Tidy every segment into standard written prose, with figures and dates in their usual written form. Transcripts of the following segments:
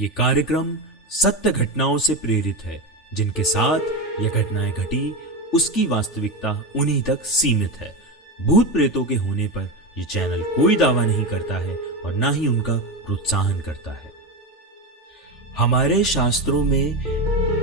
ये कार्यक्रम सत्य घटनाओं से प्रेरित है। जिनके साथ यह घटनाएं घटी उसकी वास्तविकता उन्हीं तक सीमित है। भूत प्रेतों के होने पर यह चैनल कोई दावा नहीं करता है और ना ही उनका प्रोत्साहन करता है। हमारे शास्त्रों में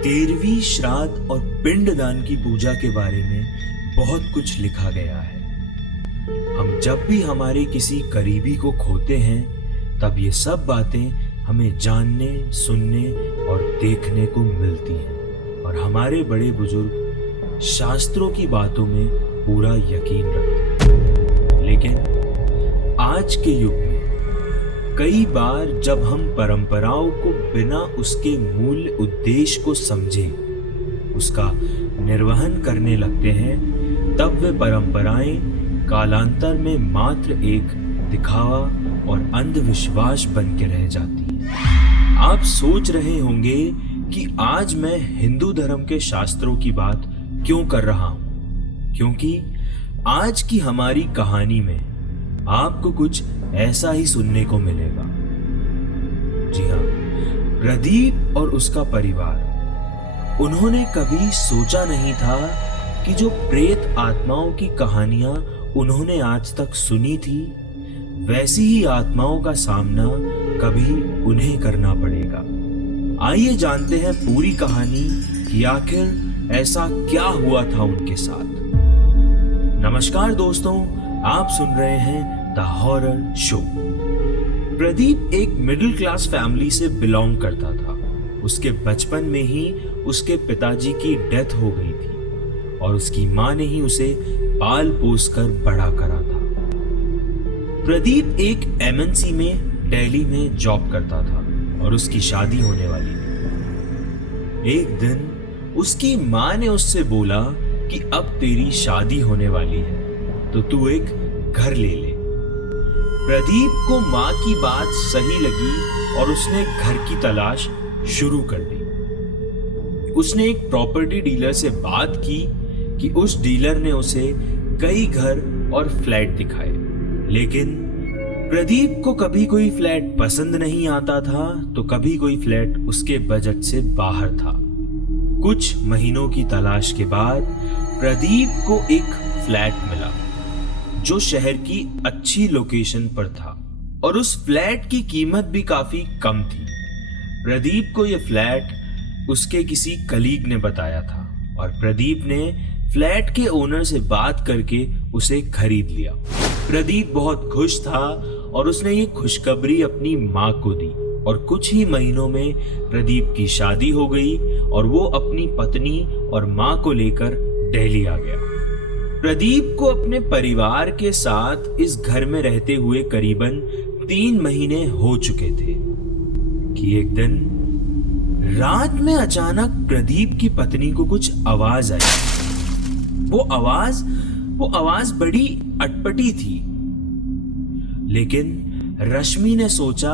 13वीं श्राद्ध और पिंडदान की पूजा के बारे में बहुत कुछ लिखा गया है। हम जब भी हमारे किसी करीबी को खोते हैं तब ये सब बातें हमें जानने, सुनने और देखने को मिलती हैं और हमारे बड़े बुजुर्ग शास्त्रों की बातों में पूरा यकीन रखते हैं। लेकिन आज के युग में कई बार जब हम परंपराओं को बिना उसके मूल उद्देश्य को समझे उसका निर्वहन करने लगते हैं, तब वे परंपराएं कालांतर में मात्र एक दिखावा और अंधविश्वास बन के रह जाती हैं। आप सोच रहे होंगे कि आज मैं हिंदू धर्म के शास्त्रों की बात क्यों कर रहा हूं, क्योंकि आज की हमारी कहानी में आपको कुछ ऐसा ही सुनने को मिलेगा। जी हाँ, प्रदीप और उसका परिवार, उन्होंने कभी सोचा नहीं था कि जो प्रेत आत्माओं की कहानियां उन्होंने आज तक सुनी थी, वैसी ही आत्माओं का सामना कभी उन्हें करना पड़ेगा। आइए जानते हैं पूरी कहानी कि आखिर ऐसा क्या हुआ था उनके साथ। नमस्कार दोस्तों, आप सुन रहे हैं द हॉरर शो। प्रदीप एक मिडिल क्लास फैमिली से बिलोंग करता था। उसके बचपन में ही उसके पिताजी की डेथ हो गई थी और उसकी मां ने ही उसे पाल पोस कर बड़ा करा था। प्रदीप एक एमएनसी में दिल्ली में जॉब करता था और उसकी शादी होने वाली थी। एक दिन उसकी मां ने उससे बोला कि अब तेरी शादी होने वाली है तो तू एक घर ले ले। प्रदीप को मां की बात सही लगी और उसने घर की तलाश शुरू कर दी। उसने एक प्रॉपर्टी डीलर से बात की कि उस डीलर ने उसे कई घर और फ्लैट दिखाए, लेकिन प्रदीप को कभी कोई फ्लैट पसंद नहीं आता था तो कभी कोई फ्लैट उसके बजट से बाहर था। कुछ महीनों की तलाश के बाद प्रदीप को एक फ्लैट मिला जो शहर की अच्छी लोकेशन पर था और उस फ्लैट की कीमत भी काफी कम थी। प्रदीप को यह फ्लैट उसके किसी कलीग ने बताया था और प्रदीप ने फ्लैट के ओनर से बात करके उसे खरीद लिया। प्रदीप बहुत खुश था और उसने ये खुशखबरी अपनी मां को दी और कुछ ही महीनों में प्रदीप की शादी हो गई और वो अपनी पत्नी और मां को लेकर दिल्ली आ गया। प्रदीप को अपने परिवार के साथ इस घर में रहते हुए करीबन 3 महीने हो चुके थे कि एक दिन रात में अचानक प्रदीप की पत्नी को कुछ आवाज आई। वो आवाज बड़ी अटपटी थी, लेकिन रश्मि ने सोचा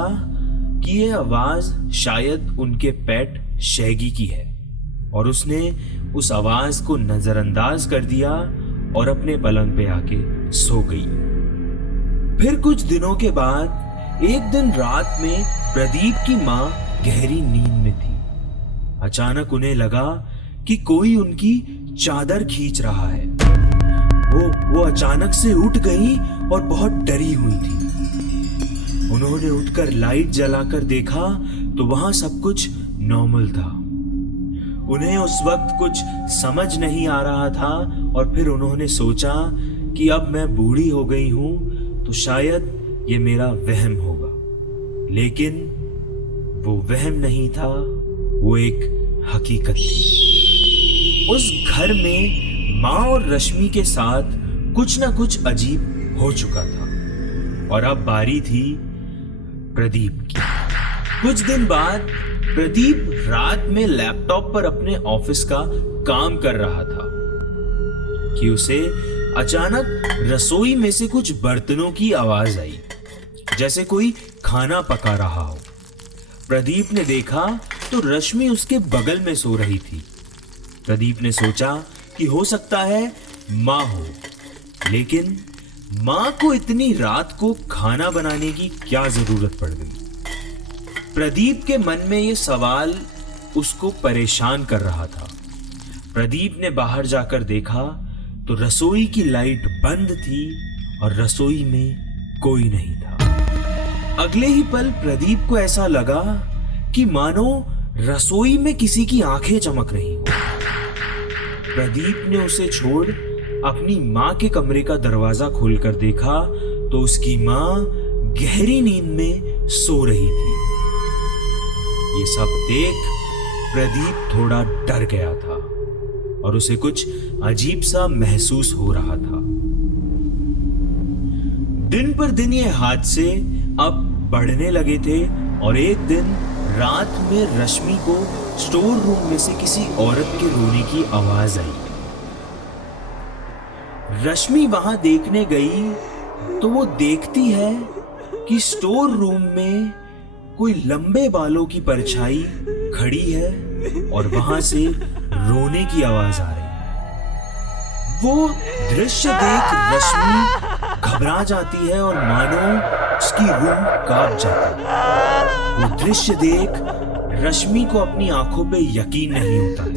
कि यह आवाज शायद उनके पेट शैगी की है और उसने उस आवाज को नजरअंदाज कर दिया और अपने पलंग पे आके सो गई। फिर कुछ दिनों के बाद एक दिन रात में प्रदीप की मां गहरी नींद में थी। अचानक उन्हें लगा कि कोई उनकी चादर खींच रहा है। वो अचानक से उठ गई और बहुत डरी हुई थी। उन्होंने उठकर लाइट जलाकर देखा तो वहां सब कुछ नॉर्मल था। उन्हें उस वक्त कुछ समझ नहीं आ रहा था और फिर उन्होंने सोचा कि अब मैं बूढ़ी हो गई हूं तो शायद ये मेरा वहम होगा, लेकिन वो वहम नहीं था, वो एक हकीकत थी। उस घर में मां और रश्मि के साथ कुछ ना कुछ अजीब हो चुका था और अब बारी थी प्रदीप की। कुछ दिन बाद प्रदीप रात में लैपटॉप पर अपने ऑफिस का काम कर रहा था कि उसे अचानक रसोई में से कुछ बर्तनों की आवाज आई, जैसे कोई खाना पका रहा हो। प्रदीप ने देखा तो रश्मि उसके बगल में सो रही थी। प्रदीप ने सोचा कि हो सकता है मां हो, लेकिन मां को इतनी रात को खाना बनाने की क्या जरूरत पड़ गई। प्रदीप के मन में ये सवाल उसको परेशान कर रहा था। प्रदीप ने बाहर जाकर देखा तो रसोई की लाइट बंद थी और रसोई में कोई नहीं था। अगले ही पल प्रदीप को ऐसा लगा कि मानो रसोई में किसी की आंखें चमक रही हो। प्रदीप ने उसे छोड़ अपनी मां के कमरे का दरवाजा खोलकर देखा तो उसकी मां गहरी नींद में सो रही थी। ये सब देख प्रदीप थोड़ा डर गया था और उसे कुछ अजीब सा महसूस हो रहा था। दिन पर दिन ये हादसे अब बढ़ने लगे थे और एक दिन रात में रश्मि को स्टोर रूम में से किसी औरत के रोने की आवाज आई। रश्मि वहां देखने गई तो वो देखती है कि स्टोर रूम में कोई लंबे बालों की परछाई खड़ी है और वहां से रोने की आवाज आ रही है। वो दृश्य देख रश्मि घबरा जाती है और मानो उसकी रूह कांप जाती है। वो दृश्य देख रश्मि को अपनी आंखों पे यकीन नहीं होता है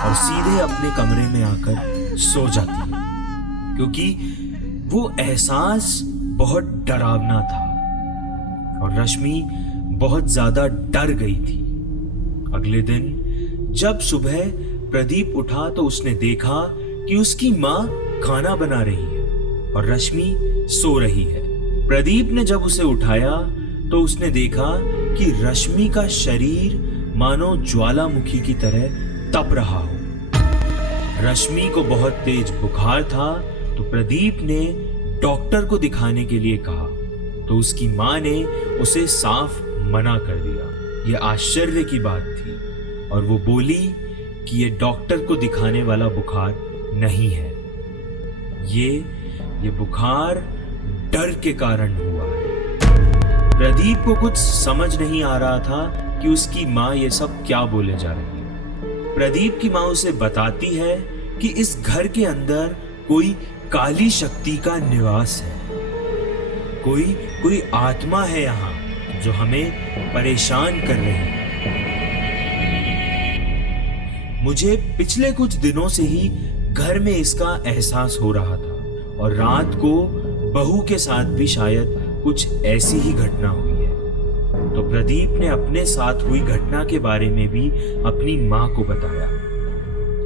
और सीधे अपने कमरे में आकर सो जाती है, क्योंकि वो एहसास बहुत डरावना था और रश्मि बहुत ज्यादा डर गई थी। अगले दिन जब सुबह प्रदीप उठा तो उसने देखा कि उसकी मां खाना बना रही है और रश्मि सो रही है। प्रदीप ने जब उसे उठाया तो उसने देखा कि रश्मि का शरीर मानो ज्वालामुखी की तरह तप रहा हो। रश्मि को बहुत तेज बुखार था तो प्रदीप ने डॉक्टर को दिखाने के लिए कहा तो उसकी मां ने उसे साफ मना कर दिया। यह आश्चर्य की बात थी और वो बोली कि ये डॉक्टर को दिखाने वाला बुखार नहीं है, ये बुखार डर के कारण हुआ है। प्रदीप को कुछ समझ नहीं आ रहा था कि उसकी मां ये सब क्या बोले जा रही है। प्रदीप की मां उसे बताती है कि इस घर के अंदर कोई काली शक्ति का निवास है, कोई आत्मा है यहाँ जो हमें परेशान कर रही है। मुझे पिछले कुछ दिनों से ही घर में इसका एहसास हो रहा था और रात को बहू के साथ भी शायद कुछ ऐसी ही घटना हुई है। तो प्रदीप ने अपने साथ हुई घटना के बारे में भी अपनी मां को बताया।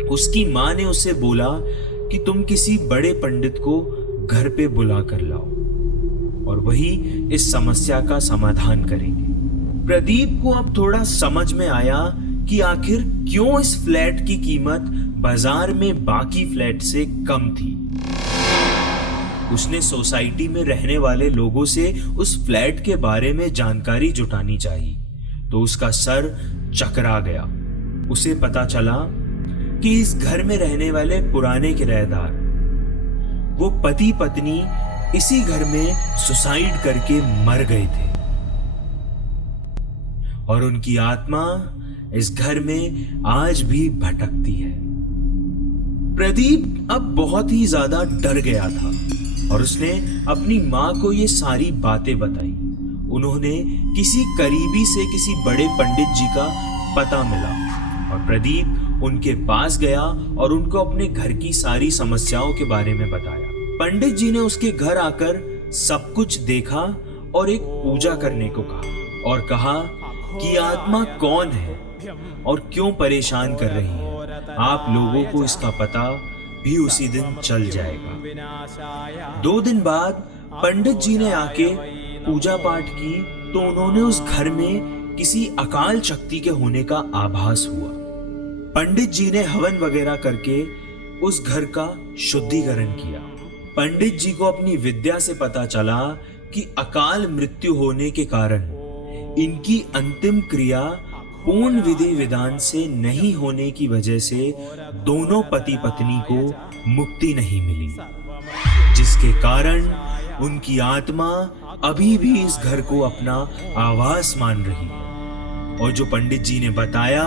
उसकी मां ने उससे बोला कि तुम किसी बड़े पंडित को घर पे बुला कर लाओ और वही इस समस्या का समाधान करेंगे। प्रदीप को अब थोड़ा समझ में आया कि आखिर क्यों इस फ्लैट की कीमत बाजार में बाकी फ्लैट से कम थी। उसने सोसाइटी में रहने वाले लोगों से उस फ्लैट के बारे में जानकारी जुटानी चाहिए तो उसका सर चकरा गया। उसे पता चला कि इस घर में रहने वाले पुराने किराएदार, वो पति पत्नी इसी घर में सुसाइड करके मर गए थे और उनकी आत्मा इस घर में आज भी भटकती है। प्रदीप अब बहुत ही ज्यादा डर गया था और उसने अपनी मां को ये सारी बातें बताई। उन्होंने किसी करीबी से किसी बड़े पंडित जी का पता मिला और प्रदीप उनके पास गया और उनको अपने घर की सारी समस्याओं के बारे में बताया। पंडित जी ने उसके घर आकर सब कुछ देखा और एक पूजा करने को कहा और कहा कि आत्मा कौन है और क्यों परेशान कर रही है। आप लोगों को इसका पता भी उसी दिन चल जाएगा। 2 दिन बाद पंडित जी ने आके पूजा पाठ की तो उन्होंने उस घर में किसी अकाल शक्ति के होने का आभास हुआ। पंडित जी ने हवन वगैरह करके उस घर का शुद्धिकरण किया। पंडित जी को अपनी विद्या से पता चला कि अकाल मृत्यु होने के कारण इनकी अंतिम क्रिया पूर्ण विधि विधान से नहीं होने की वजह से दोनों पति पत्नी को मुक्ति नहीं मिली, जिसके कारण उनकी आत्मा अभी भी इस घर को अपना आवास मान रही है। और जो पंडित जी ने बताया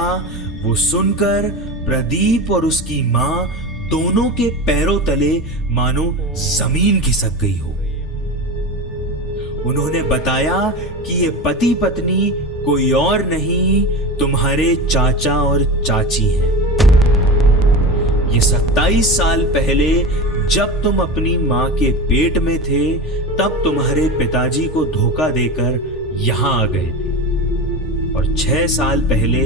वो सुनकर प्रदीप और उसकी मां दोनों के पैरों तले मानो जमीन खिसक गई हो। उन्होंने बताया कि ये पति पत्नी कोई और नहीं, तुम्हारे चाचा और चाची हैं। ये 27 साल पहले जब तुम अपनी माँ के पेट में थे, तब तुम्हारे पिताजी को धोखा देकर यहाँ आ गए थे और 6 साल पहले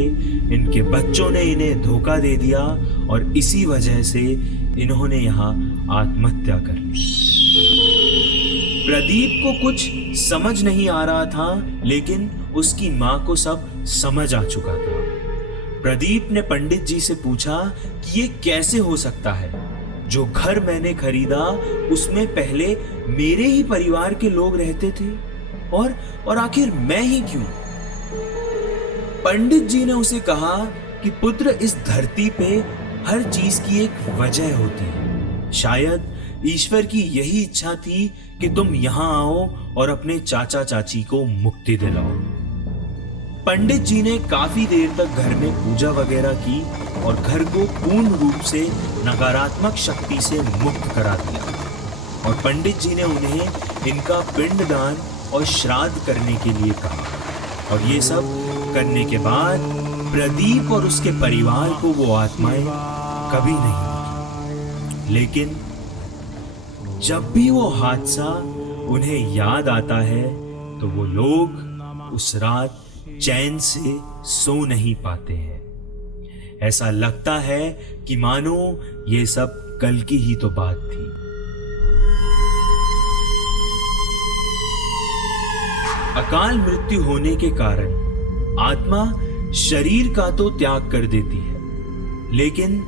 इनके बच्चों ने इन्हें धोखा दे दिया और इसी वजह से इन्होंने यहाँ आत्महत्या कर ली। प्रदीप को कुछ समझ नहीं आ रहा था, लेकिन उसकी माँ को सब समझ आ चुका था। प्रदीप ने पंडित जी से पूछा कि ये कैसे हो सकता है? जो घर मैंने खरीदा उसमें पहले मेरे ही परिवार के लोग रहते थे और आखिर मैं ही क्यों? पंडित जी ने उसे कहा कि पुत्र, इस धरती पे हर चीज की एक वजह होती है। शायद ईश्वर की यही इच्छा थी कि तुम यहाँ आओ और अपने चाचा चाची को मुक्ति दिलाओ। पंडित जी ने काफी देर तक घर में पूजा वगैरह की और घर को पूर्ण रूप से नकारात्मक शक्ति से मुक्त करा दिया। और पंडित जी ने उन्हें इनका पिंडदान और श्राद्ध करने के लिए कहा। और ये सब करने के बाद प्रदीप और उसके परिवार को वो आत्माएं कभी नहीं दिखी। लेकिन जब भी वो हादसा उन्हें याद आता है तो वो लोग उस रात चैन से सो नहीं पाते हैं। ऐसा लगता है कि मानो ये सब कल की ही तो बात थी। अकाल मृत्यु होने के कारण आत्मा शरीर का तो त्याग कर देती है, लेकिन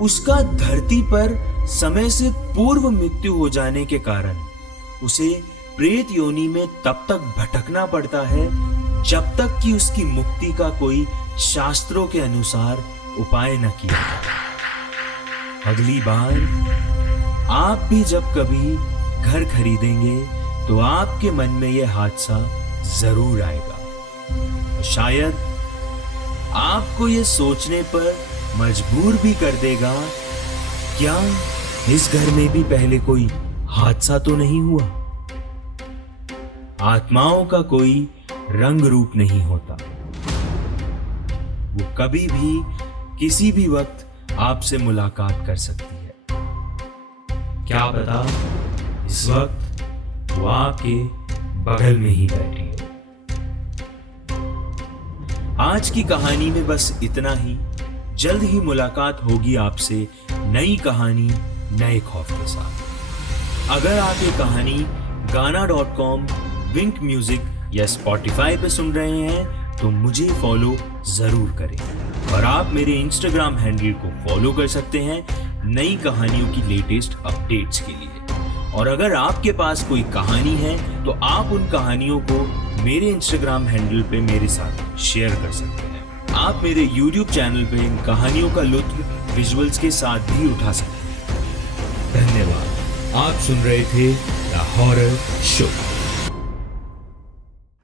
उसका धरती पर समय से पूर्व मृत्यु हो जाने के कारण उसे प्रेत योनि में तब तक भटकना पड़ता है जब तक कि उसकी मुक्ति का कोई शास्त्रों के अनुसार उपाय न किया जाए। अगली बार आप भी जब कभी घर खरीदेंगे तो आपके मन में यह हादसा जरूर आएगा। शायद आपको यह सोचने पर मजबूर भी कर देगा, क्या इस घर में भी पहले कोई हादसा तो नहीं हुआ? आत्माओं का कोई रंग रूप नहीं होता। वो कभी भी किसी भी वक्त आपसे मुलाकात कर सकती है। क्या पता इस वक्त वो आपके बगल में ही बैठी है। आज की कहानी में बस इतना ही। जल्द ही मुलाकात होगी आपसे नई कहानी नए खौफ के साथ। अगर आप ये कहानी गाना.com, विंक म्यूजिक या स्पॉटिफाई पे सुन रहे हैं तो मुझे फॉलो जरूर करें और आप मेरे इंस्टाग्राम हैंडल को फॉलो कर सकते हैं नई कहानियों की लेटेस्ट अपडेट्स के लिए। और अगर आपके पास कोई कहानी है तो आप उन कहानियों को मेरे इंस्टाग्राम हैंडल पे मेरे साथ शेयर कर सकते हैं। आप मेरे YouTube चैनल पे इन कहानियों का लुत्फ विजुअल्स के साथ भी उठा सकते हैं। धन्यवाद। आप सुन रहे थे द हॉरर शो।